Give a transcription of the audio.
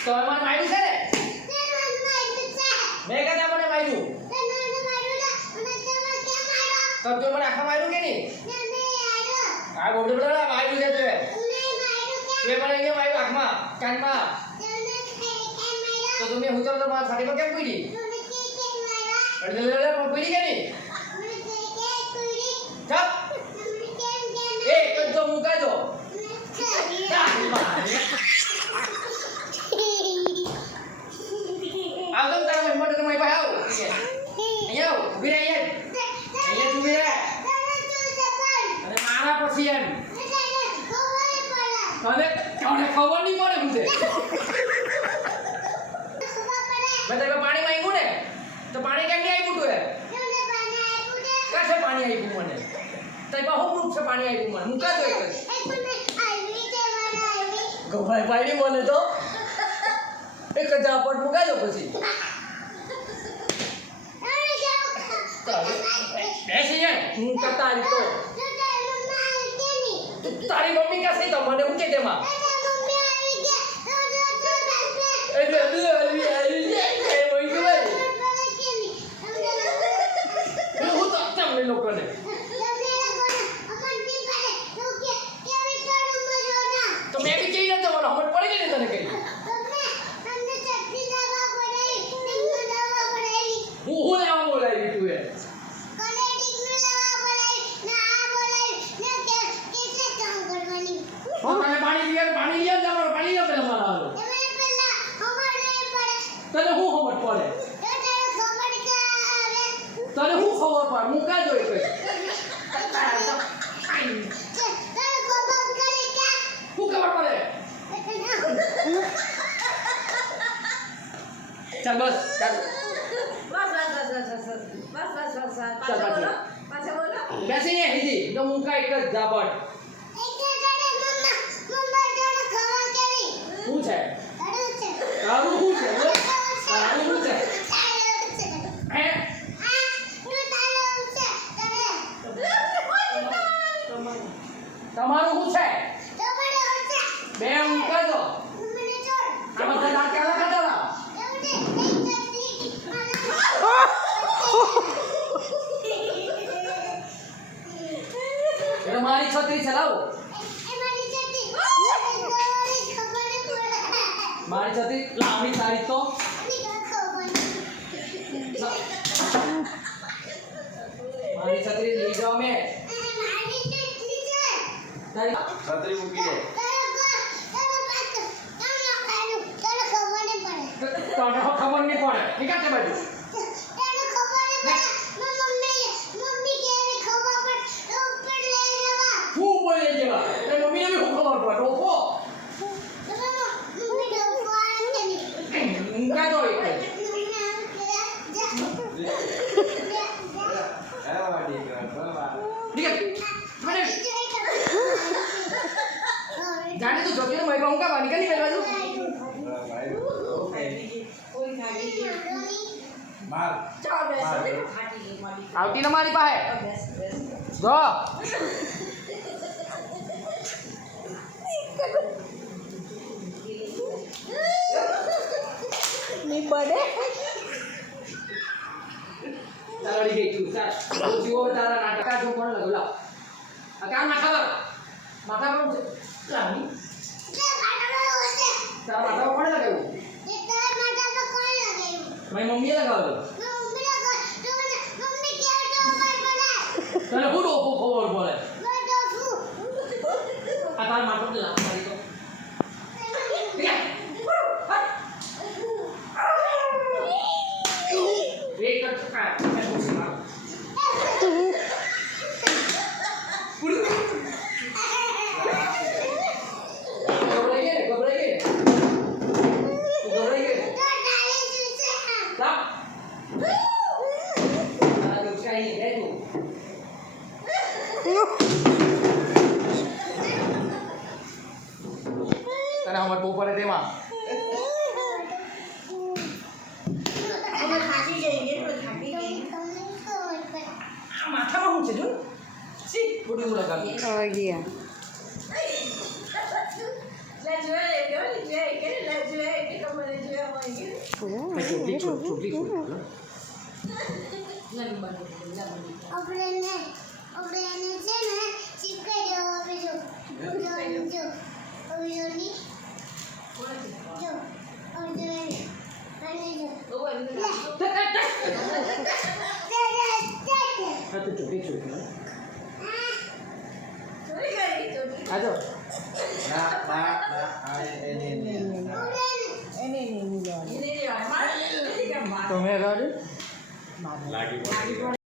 તો મને માર્યું છે ને મેં કદા મને માર્યું તો તું મને આખા માર્યું કે નહીં આ ગોડે બડા માર્યું છે તે મને અહીંયા માર્યું આંખમાં કાનમાં તો તમે હું તો મારા છાતી પર કેમ પડી અડધે પણ પડી કે નહીં ચપ એ તો મુકા દો આવ તો તારા મહેમાન તો મારી પાસે આવ અહીંયા આવ ઉભી રહે અહીંયા ઉભી રહે અને મારા પછી એમ તને ખબર નહીં પડે મુજે મેં તને પાણી માંગ્યું ને તો પાણી કેમ નહીં આપ્યું તું કાશે પાણી આપ્યું મને તઈ બહુ પ્રૂફ છે પાણી આપ્યું મને મુકા દો એક ગભાઈ પાડી મને તો એક ઝાપટ મુકા દો પછી બેસી જાય હું કતારી તો તારી મમ્મી કા સહી તો મને ઉકે તેમાં લોકોને તો મેં બી કઈ નતો મને હમણાં પડી ગઈ તને કઈ હું લેવા બોલાવી તું એ પાણી લે તમારો પાણી લે પેલા મારા હાલો તને હું ખબર પડે તને હું ખબર પડે મુકા દો એક ચાલ બસ ચાલ બેસી ને હિજી તો મુકા એક જ ઝાપટ શું છે તારું શું છે તારું શું છે તમારું શું છે બે મુકા દો આમાં તો દાંત કાલા ખાતા એટલે મારી છત્રી ચલાવો મારી છત્રી લાવણી તારી તો મારી છત્રી લઈ જાઓ મે તારી છત્રી મૂકી દે તને ખબર નહીં પડે ઠીક છે બાજુ હું બોલે જેવા તે મમ્મીને બી હું ખબર પડે ઓફો મુકા દો એક जाने तो जोगियों मैं कहूँगा पानी का नहीं मिलवा दूँ मार आउटी ना मारी पाए दो नहीं बड़े चलो डी गई तू चल जीवो तारा नाटक जो कौन लगला अकाल माथा पर रानी तारा माथा पर कौन लगायो ये तारा माथा पर कौन लगायो मैं मम्मी लगाओ मम्मी लगा तो मम्मी क्या तो पर बोले तने હું ડોફો ખબર પડે मैं डोफू આ તારા માથા પર લાગ મારી તો એક ટકા તને હમણાં બહુ પડે તેમાં માથામાં શું છે જો સી થોડું લગાવી ગયા ચોટલી ચોટલી હા તો ચોટલી ચોટલી આ જો તમે ગાડી